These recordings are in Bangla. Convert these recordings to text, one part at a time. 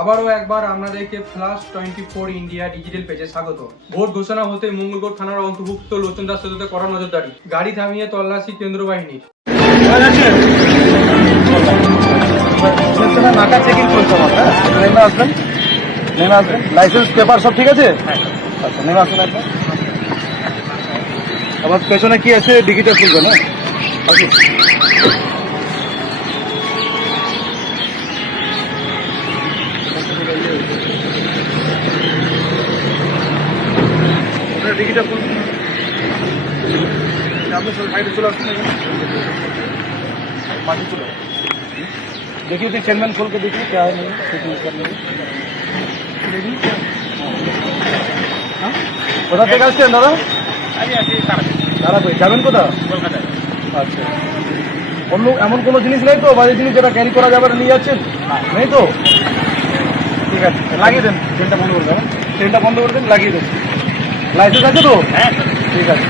আবারও একবার আপনাদেরকে ফ্লাশ 24 ইন্ডিয়া ডিজিটাল পেজে স্বাগত। ভোট ঘোষণা হতে মঙ্গলকোট থানার অন্তর্ভুক্ত লোচনদাস সেতুতে করা নজরদারি, গাড়ি থামিয়ে তল্লাশি কেন্দ্র বাহিনীর। নাকা চেকিং চলছে আমার, হ্যাঁ, নেমে আসবেন, নেমে আসবেন। লাইসেন্স পেপার সব ঠিক আছে? আচ্ছা, নেমে আসুন একবার। আবার পেছনে কি আছে ডিকিটা খুলবেন, হ্যাঁ? আসুন। डिग्गी फुल आपने साइड चला माटी चलो देखिए तो चेयरमैन खोल के देखिए क्या है नहीं करने কোথা থেকে আসছেন দাদা? দাদা কই যাবেন কোথা? কলকাতায়। আচ্ছা, অন্য এমন কোনো জিনিস নেই তো বাজে জিনিস যেটা ক্যারি করা যাবে নিয়ে যাচ্ছেন? নেই তো? ঠিক আছে, লাগিয়ে দেন। ট্রেনটা বন্ধ করে দেবেন, ট্রেনটা বন্ধ করে দেন, লাগিয়ে দেন। লাইসেন্স আছে তো? হ্যাঁ, ঠিক আছে।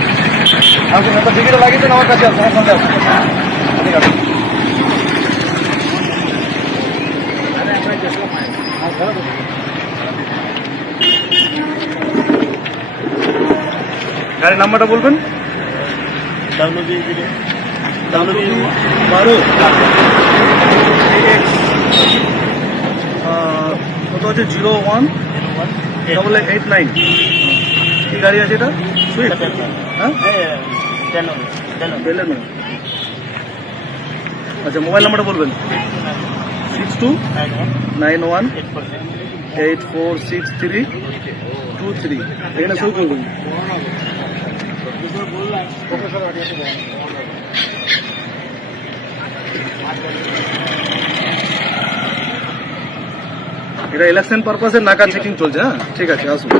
আসুন, একটা টিকিটটা লাগিয়ে দেন, আমার কাছে আসুন, আমার সঙ্গে আসুন। ঠিক আছে। গাড়ির নাম্বারটা বলবেন? কত হচ্ছে? 018889। কি গাড়ি আছে এটা? সুইফট? হ্যাঁ, বেলেনো। আচ্ছা, মোবাইল নাম্বারটা বলবেন? 6291846323। এখানে সই করবেন। এটা ইলেকশন পারপাসে নাকা চেকিং চলছে। হ্যাঁ, ঠিক আছে, আসুন।